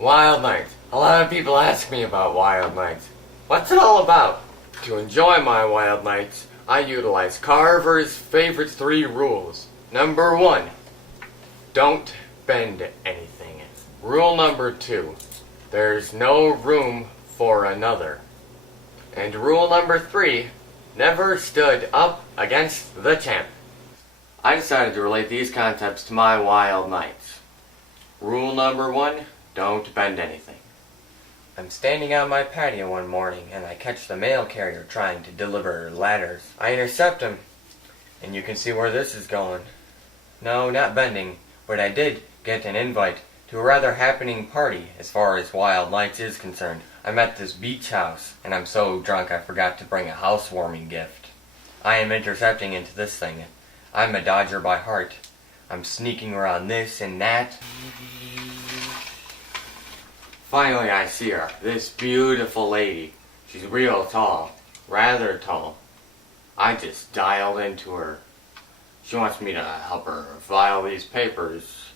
Wild Nights. A lot of people ask me about Wild Nights. What's it all about? To enjoy my Wild Nights, I utilize Carver's favorite 3 rules. Number 1, don't bend anything. Rule number 2, there's no room for another. And rule number 3, never stood up against the champ. I decided to relate these concepts to my Wild Nights. Rule number 1, don't bend anything. I'm standing on my patio one morning and I catch the mail carrier trying to deliver letters. I intercept him, and you can see where this is going. No, not bending, but I did get an invite to a rather happening party as far as Wild Nights is concerned. I'm at this beach house, and I'm so drunk I forgot to bring a housewarming gift. I am intercepting into this thing. I'm a dodger by heart. I'm sneaking around this and that. Finally I see her, this beautiful lady. She's real tall, rather tall. I just dialed into her. She wants me to help her file these papers,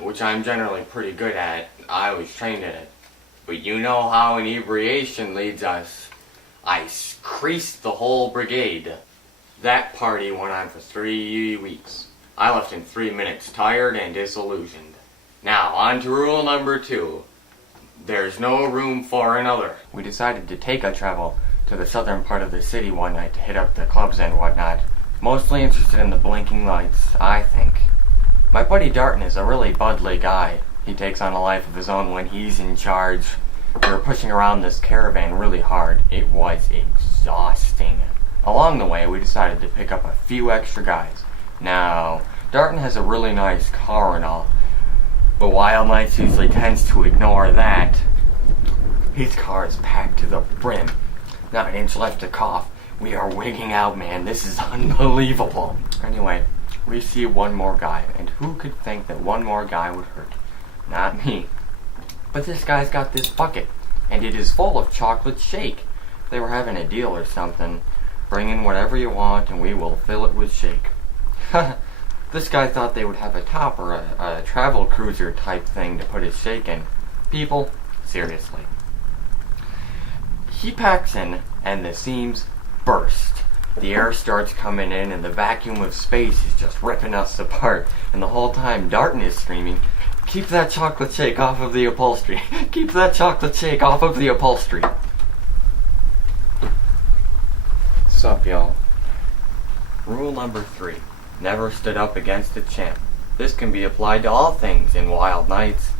which I'm generally pretty good at. I was trained in it. But you know how inebriation leads us. I creased the whole brigade. That party went on for 3 weeks. I left in 3 minutes, tired and disillusioned. Now, on to rule number 2. There's no room for another. We decided to take a travel to the southern part of the city one night to hit up the clubs and whatnot. Mostly interested in the blinking lights, I think. My buddy Darton is a really buddly guy. He takes on a life of his own when he's in charge. We were pushing around this caravan really hard. It was exhausting. Along the way, we decided to pick up a few extra guys. Now, Darton has a really nice car and all, but Wild Nights usually tends to ignore that. His car is packed to the brim. Not an inch left to cough. We are wigging out, man. This is unbelievable. Anyway, we see one more guy, and who could think that one more guy would hurt? Not me. But this guy's got this bucket, and it is full of chocolate shake. They were having a deal or something. Bring in whatever you want, and we will fill it with shake. This guy thought they would have a top or a travel cruiser type thing to put his shake in. People, seriously. He packs in, and the seams burst. The air starts coming in, and the vacuum of space is just ripping us apart. And the whole time, Darton is screaming, "Keep that chocolate shake off of the upholstery! Keep that chocolate shake off of the upholstery!" Sup, y'all? Rule number 3. Never stood up against a champ. This can be applied to all things in Wild Nights.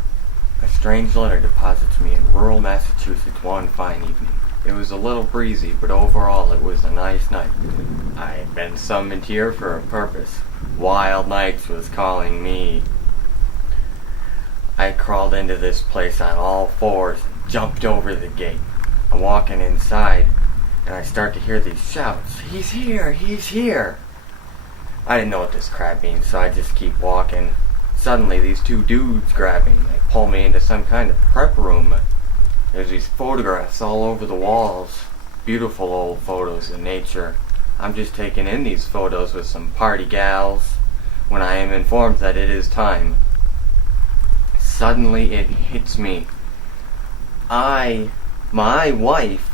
A strange letter deposits me in rural Massachusetts one fine evening. It was a little breezy, but overall it was a nice night. I had been summoned here for a purpose. Wild Nights was calling me. I crawled into this place on all fours and jumped over the gate. I'm walking inside, and I start to hear these shouts. "He's here! He's here!" I didn't know what this crap means, so I just keep walking. Suddenly, these 2 dudes grab me. They pull me into some kind of prep room. There's these photographs all over the walls. Beautiful old photos of nature. I'm just taking in these photos with some party gals when I am informed that it is time. Suddenly, it hits me. My wife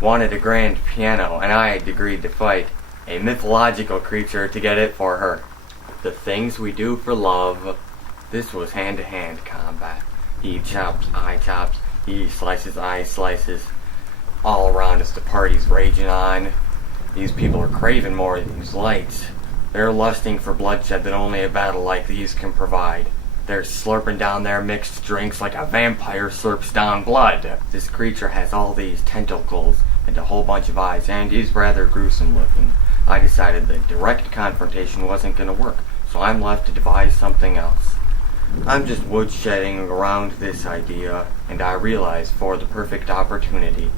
wanted a grand piano, and I had agreed to fight a mythological creature to get it for her. The things we do for love. This was hand-to-hand combat. He chops, I chops. He slices, I slices. All around us the party's raging on. These people are craving more of these lights. They're lusting for bloodshed that only a battle like these can provide. They're slurping down their mixed drinks like a vampire slurps down blood. This creature has all these tentacles and a whole bunch of eyes, and is rather gruesome looking. I decided that direct confrontation wasn't going to work, so I'm left to devise something else. I'm just woodshedding around this idea, and I realize for the perfect opportunity.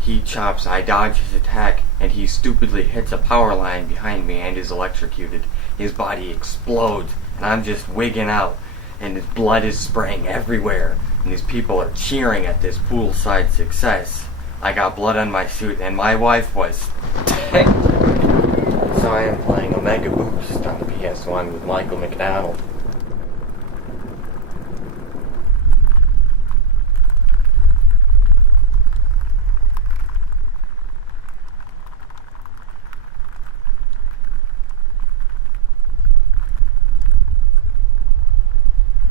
He chops, I dodge his attack, and he stupidly hits a power line behind me and is electrocuted. His body explodes, and I'm just wigging out, and his blood is spraying everywhere, and these people are cheering at this poolside success. I got blood on my suit, and my wife was dead. So I am playing Omega Boost on the PS1 with Michael McDonald.